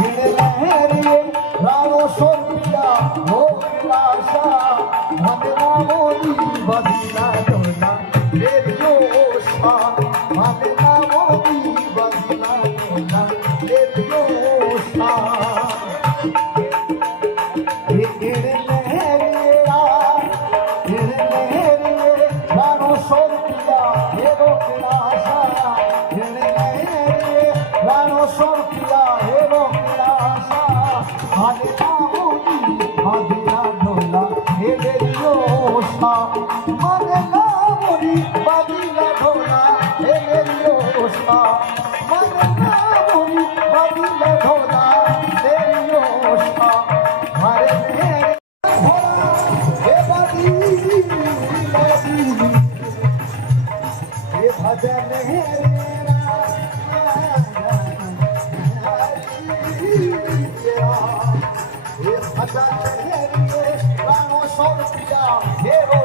गिर लहरिए रानो सोपिया हो आशा भगना मोदी बदला डोला रेडियो सा भगना मोदी बदला डोला रेडियो सा गिर लहरिए रानो सोपिया हो आशा गिर लहरिए रानो सोपिया भगना मोदी बदला डोला रेडियो सा भगना मोदी बदला डोला रेडियो सा भगना मोदी बदला डोला रेडियो सा हरे मेरे भोला हे बदी हे भजन हे Hero